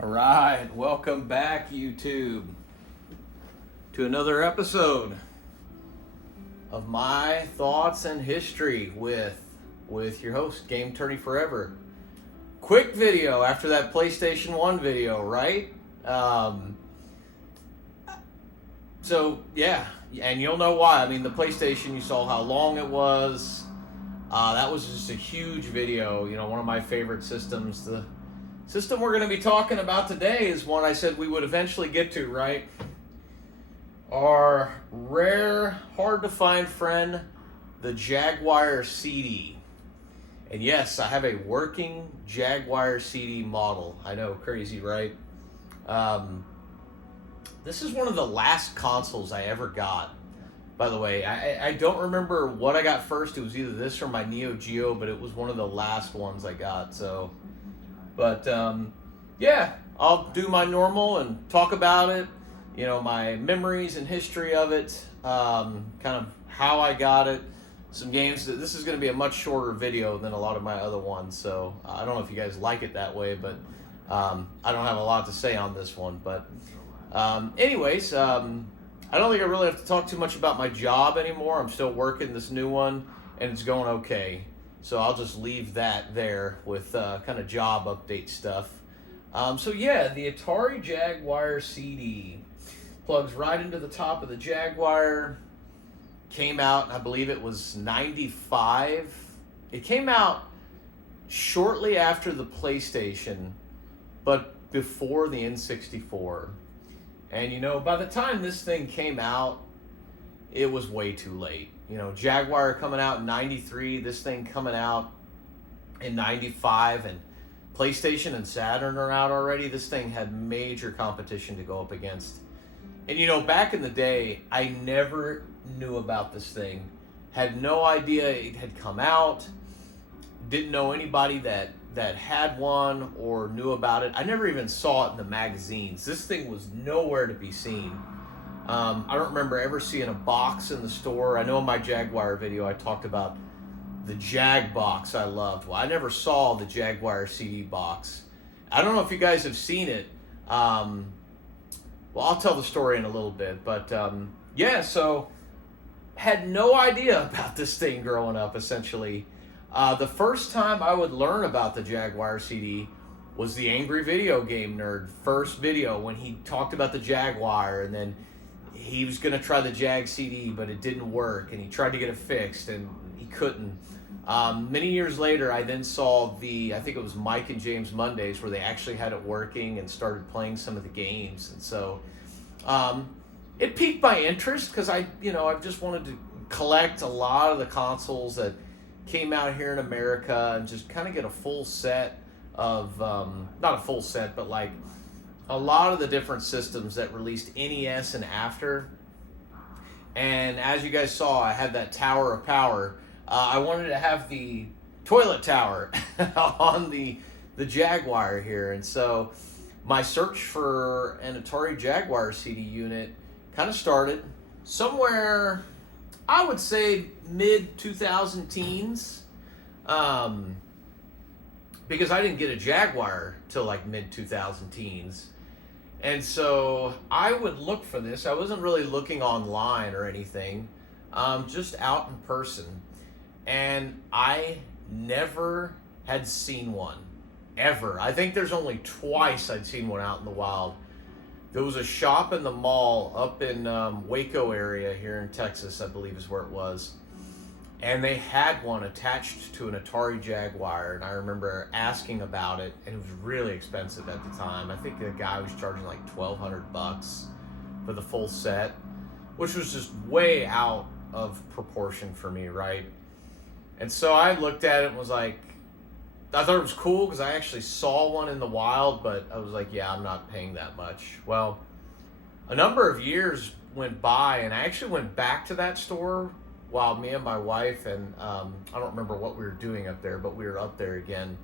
All right, welcome back, YouTube, to another episode of my thoughts and history with your host, Game Attorney Forever. Quick video after that PlayStation 1 video, right? So yeah, and you'll know why. I mean, the PlayStation, you saw how long it was. That was just a huge video. You know, one of my favorite systems. The system we're going to be talking about today is one I said we would eventually get to, right? Our rare, hard-to-find friend, the Jaguar CD. And yes, I have a working Jaguar CD model. I know, crazy, right? This is one of the last consoles I ever got. By the way, I don't remember what I got first. It was either this or my Neo Geo, but it was one of the last ones I got, so... But, yeah, I'll do my normal and talk about it, you know, my memories and history of it, kind of how I got it, some games. This is going to be a much shorter video than a lot of my other ones, so I don't know if you guys like it that way, but I don't have a lot to say on this one. But anyways, I don't think I really have to talk too much about my job anymore. I'm still working this new one, and it's going okay. So I'll just leave that there with kind of job update stuff. So yeah, the Atari Jaguar CD plugs right into the top of the Jaguar. Came out, I believe it was 95. It came out shortly after the PlayStation, but before the N64. And you know, by the time this thing came out, it was way too late. You know, Jaguar coming out in 93, this thing coming out in 95, and PlayStation and Saturn are out already. This thing had major competition to go up against. And you know, back in the day, I never knew about this thing. Had no idea it had come out. Didn't know anybody that had one or knew about it. I never even saw it in the magazines. This thing was nowhere to be seen. I don't remember ever seeing a box in the store. I know in my Jaguar video I talked about the Jag box I loved. Well, I never saw the Jaguar CD box. I don't know if you guys have seen it. Well, I'll tell the story in a little bit. But yeah, so had no idea about this thing growing up, essentially. The first time I would learn about the Jaguar CD was the Angry Video Game Nerd first video when he talked about the Jaguar, and then he was going to try the Jag CD, but it didn't work, and he tried to get it fixed, and he couldn't. Many years later, I then saw I think it was Mike and James Mondays, where they actually had it working and started playing some of the games. And so it piqued my interest because I've just wanted to collect a lot of the consoles that came out here in America and just kind of get a full set of, not a full set, but like a lot of the different systems that released NES and after. And as you guys saw, I had that Tower of Power. I wanted to have the toilet tower on the Jaguar here. And so my search for an Atari Jaguar CD unit kind of started somewhere, I would say mid-2000 teens. Because I didn't get a Jaguar till like mid-2000 teens. And so I would look for this. I wasn't really looking online or anything, just out in person. And I never had seen one, ever. I think there's only twice I'd seen one out in the wild. There was a shop in the mall up in Waco area here in Texas, I believe is where it was. And they had one attached to an Atari Jaguar, and I remember asking about it, and it was really expensive at the time. I think the guy was charging like $1,200 for the full set, which was just way out of proportion for me, right? And so I looked at it and was like, I thought it was cool because I actually saw one in the wild, but I was like, yeah, I'm not paying that much. Well, a number of years went by, and I actually went back to that store while me and my wife, and I don't remember what we were doing up there, but we were up there again,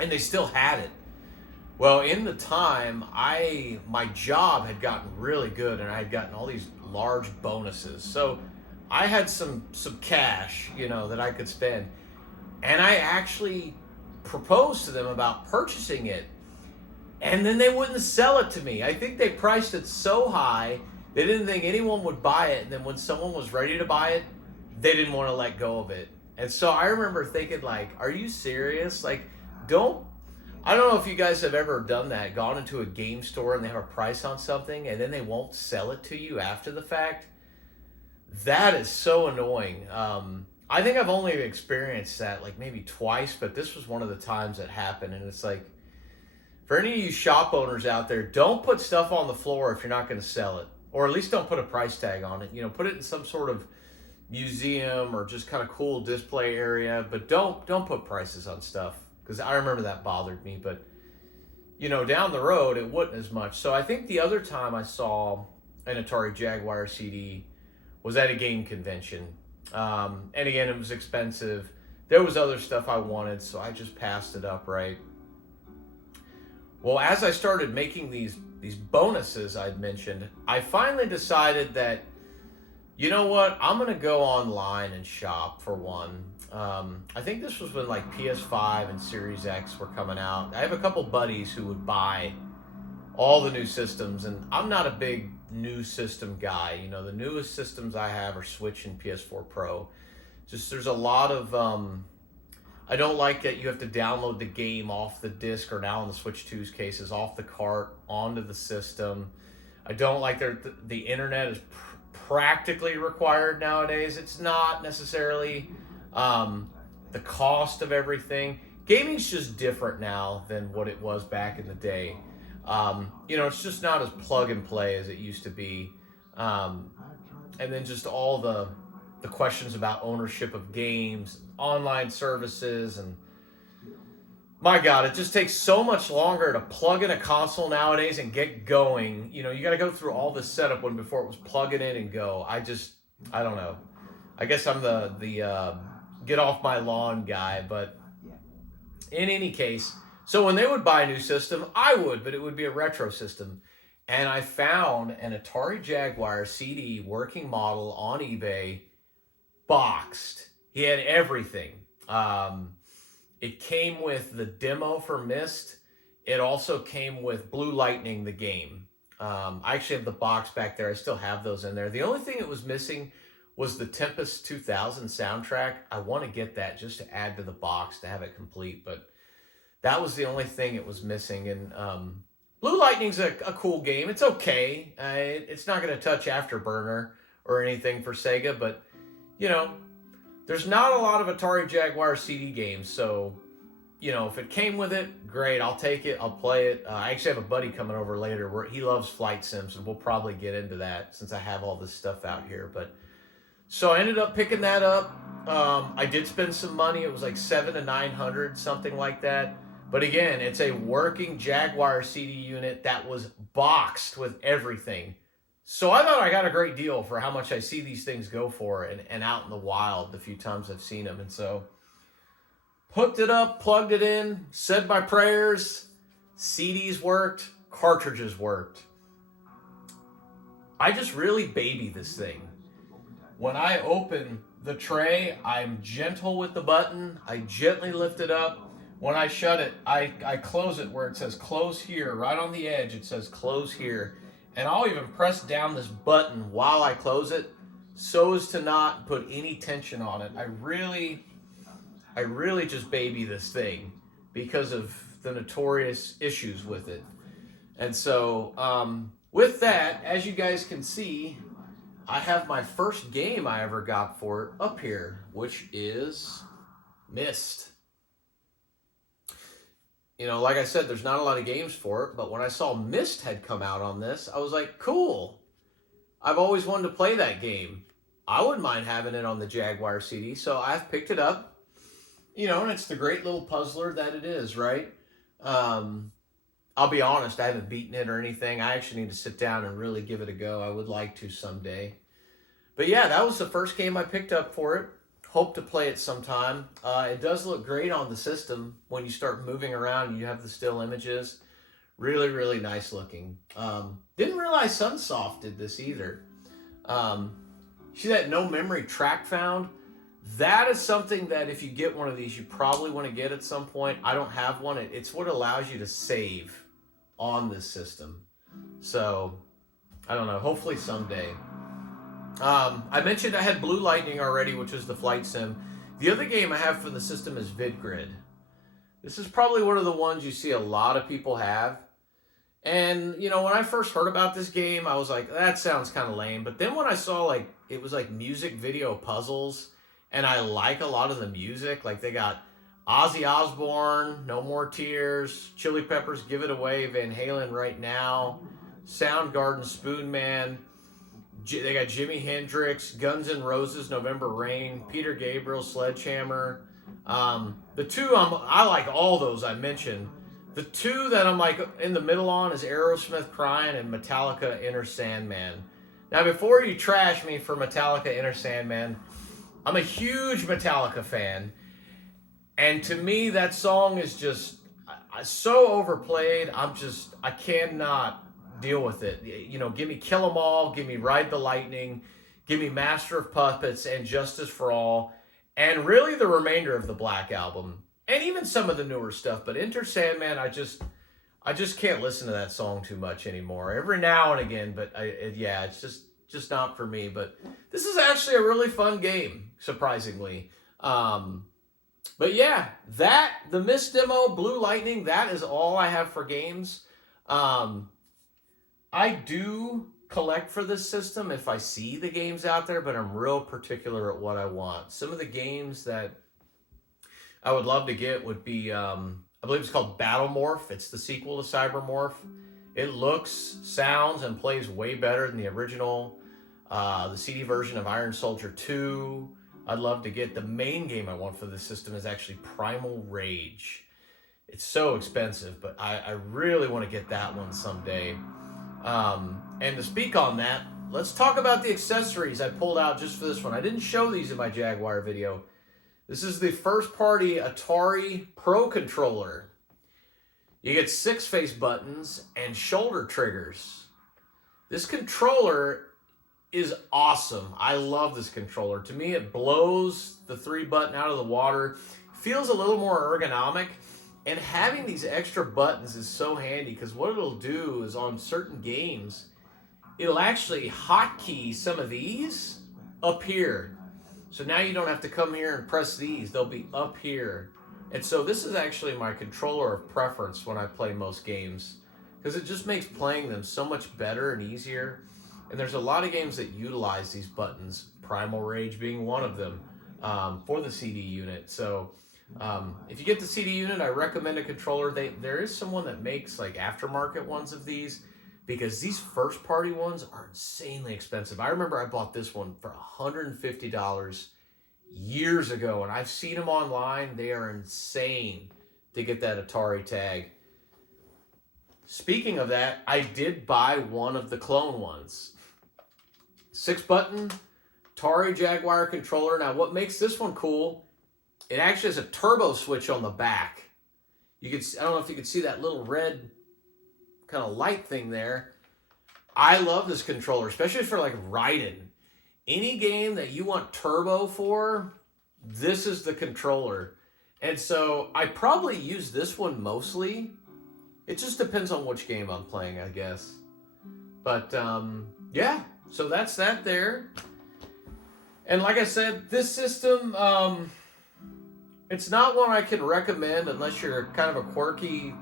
and they still had it. Well, in the time, my job had gotten really good, and I had gotten all these large bonuses. So I had some cash, that I could spend. And I actually proposed to them about purchasing it. And then they wouldn't sell it to me. I think they priced it so high, they didn't think anyone would buy it. And then when someone was ready to buy it, they didn't want to let go of it. And so I remember thinking, like, are you serious? Like, I don't know if you guys have ever done that, gone into a game store and they have a price on something and then they won't sell it to you after the fact. That is so annoying. I think I've only experienced that like maybe twice, but this was one of the times that happened. And it's like, for any of you shop owners out there, don't put stuff on the floor if you're not going to sell it. Or at least don't put a price tag on it. You know, put it in some sort of museum or just kind of cool display area, but don't put prices on stuff, because I remember that bothered me. But you know, down the road it wouldn't as much. So I think the other time I saw an Atari Jaguar CD was at a game convention, and again it was expensive. There was other stuff I wanted, so I just passed it up, right? Well, as I started making these bonuses I'd mentioned, I finally decided that, you know what, I'm going to go online and shop for one. I think this was when like PS5 and Series X were coming out. I have a couple buddies who would buy all the new systems, and I'm not a big new system guy. You know, the newest systems I have are Switch and PS4 Pro. Just there's a lot of, I don't like that you have to download the game off the disc, or now in the Switch 2's cases, off the cart onto the system. I don't like that the internet is practically required nowadays. It's not necessarily the cost of everything. Gaming's just different now than what it was back in the day. You know, it's just not as plug and play as it used to be. And then just all the questions about ownership of games, online services, and my God, it just takes so much longer to plug in a console nowadays and get going. You know, you got to go through all this setup when before it was plug it in and go. I don't know. I guess I'm the get off my lawn guy. But in any case, so when they would buy a new system, I would, but it would be a retro system. And I found an Atari Jaguar CD working model on eBay, boxed. He had everything. It came with the demo for Myst. It also came with Blue Lightning, the game. I actually have the box back there. I still have those in there. The only thing it was missing was the Tempest 2000 soundtrack. I want to get that just to add to the box to have it complete, but that was the only thing it was missing. And Blue Lightning's a cool game. It's okay. It's not going to touch Afterburner or anything for Sega, but you know, there's not a lot of Atari Jaguar CD games, so, you know, if it came with it, great, I'll take it, I'll play it. I actually have a buddy coming over later where he loves flight sims, and we'll probably get into that since I have all this stuff out here. But so I ended up picking that up. I did spend some money. It was like $700 to $900, something like that. But again, it's a working Jaguar CD unit that was boxed with everything. So I thought I got a great deal for how much I see these things go for and out in the wild the few times I've seen them. And so hooked it up, plugged it in, said my prayers. CDs worked, cartridges worked. I just really baby this thing. When I open the tray, I'm gentle with the button. I gently lift it up. When I shut it, I close it where it says close here. Right on the edge, it says close here. And I'll even press down this button while I close it so as to not put any tension on it. I really just baby this thing because of the notorious issues with it. And so with that, as you guys can see, I have my first game I ever got for it up here, which is Myst. You know, like I said, there's not a lot of games for it, but when I saw Myst had come out on this, I was like, cool. I've always wanted to play that game. I wouldn't mind having it on the Jaguar CD, so I've picked it up. You know, and it's the great little puzzler that it is, right? I'll be honest, I haven't beaten it or anything. I actually need to sit down and really give it a go. I would like to someday. But yeah, that was the first game I picked up for it. Hope to play it sometime. It does look great on the system. When you start moving around, you have the still images. Really, really nice looking. Didn't realize Sunsoft did this either. See that no memory track found? That is something that if you get one of these, you probably want to get at some point. I don't have one. It's what allows you to save on this system. So, I don't know. Hopefully someday. I mentioned I had Blue Lightning already, which was the flight sim. The other game I have for the system is VidGrid. This is probably one of the ones you see a lot of people have. And, you know, when I first heard about this game, I was like, that sounds kind of lame. But then when I saw, like, it was like music video puzzles, and I like a lot of the music. Like, they got Ozzy Osbourne, No More Tears, Chili Peppers, Give It Away, Van Halen, Right Now, Soundgarden, Spoon Man. They got Jimi Hendrix, Guns N' Roses, November Rain, Peter Gabriel, Sledgehammer. The two I like all those I mentioned. The two that I'm like in the middle on is Aerosmith Crying and Metallica Inner Sandman. Now, before you trash me for Metallica Inner Sandman, I'm a huge Metallica fan. And to me, that song is just so overplayed. I cannot deal with it. You know, give me Kill 'Em All, give me Ride the Lightning, give me Master of Puppets and Justice for All, and really the remainder of the Black Album, and even some of the newer stuff. But Enter Sandman, I just can't listen to that song too much anymore. Every now and again, but yeah, it's just not for me. But this is actually a really fun game, surprisingly. But yeah, the Mist demo, Blue Lightning, that is all I have for games. I do collect for this system if I see the games out there, but I'm real particular at what I want. Some of the games that I would love to get would be, I believe it's called Battle Morph. It's the sequel to Cybermorph. It looks, sounds, and plays way better than the original. The CD version of Iron Soldier 2. I'd love to get. The main game I want for this system is actually Primal Rage. It's so expensive, but I really want to get that one someday. And to speak on that, let's talk about the accessories I pulled out just for this one. I didn't show these in my Jaguar video. This is the first party Atari Pro controller. You get 6 face buttons and shoulder triggers. This controller is awesome. I love this controller. To me, it blows the 3 button out of the water. Feels a little more ergonomic. And having these extra buttons is so handy because what it'll do is on certain games, it'll actually hotkey some of these up here. So now you don't have to come here and press these. They'll be up here. And so this is actually my controller of preference when I play most games because it just makes playing them so much better and easier. And there's a lot of games that utilize these buttons, Primal Rage being one of them, for the CD unit. So if you get the CD unit, I recommend a controller. There is someone that makes like aftermarket ones of these because these first party ones are insanely expensive. I remember I bought this one for $150 years ago, and I've seen them online. They are insane to get that Atari tag. Speaking of that, I did buy one of the clone ones. 6-button Atari Jaguar controller. Now, what makes this one cool, it actually has a turbo switch on the back. You can, I don't know if you can see that little red kind of light thing there. I love this controller, especially for like riding. Any game that you want turbo for, this is the controller. And so I probably use this one mostly. It just depends on which game I'm playing, I guess. But yeah, so that's that there. And like I said, this system, it's not one I can recommend unless you're kind of a quirky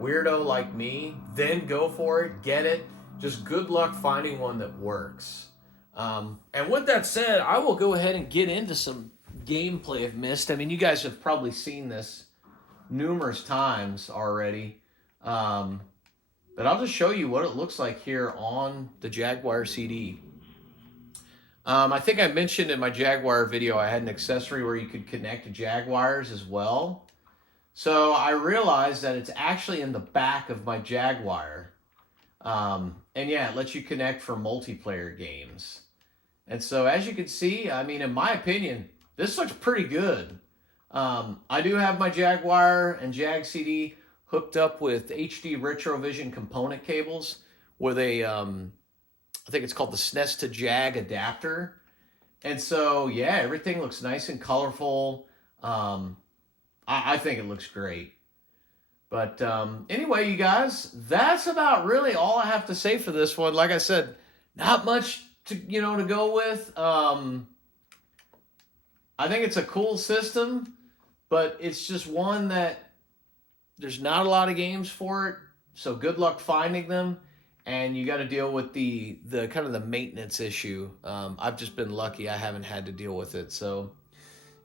weirdo like me. Then go for it, get it. Just good luck finding one that works. And with that said, I will go ahead and get into some gameplay of Myst. I mean, you guys have probably seen this numerous times already. But I'll just show you what it looks like here on the Jaguar CD. I think I mentioned in my Jaguar video I had an accessory where you could connect to Jaguars as well. So I realized that it's actually in the back of my Jaguar. And yeah, it lets you connect for multiplayer games. And so as you can see, I mean, in my opinion, this looks pretty good. I do have my Jaguar and Jag CD hooked up with HD Retrovision component cables where they, I think it's called the SNES to Jag adapter. And so, yeah, everything looks nice and colorful. I think it looks great. But anyway, you guys, that's about really all I have to say for this one. Like I said, not much to to go with. I think it's a cool system, but it's just one that there's not a lot of games for it. So good luck finding them, and you got to deal with the kind of the maintenance issue. I've just been lucky; I haven't had to deal with it. So,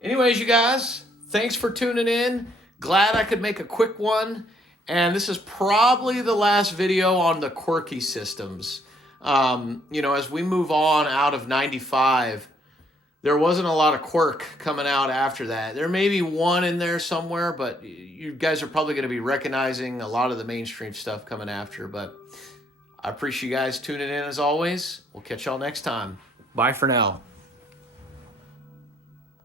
anyways, you guys, thanks for tuning in. Glad I could make a quick one, and this is probably the last video on the quirky systems. As we move on out of 95, there wasn't a lot of quirk coming out after that. There may be one in there somewhere, but you guys are probably going to be recognizing a lot of the mainstream stuff coming after. But I appreciate you guys tuning in as always. We'll catch y'all next time. Bye for now.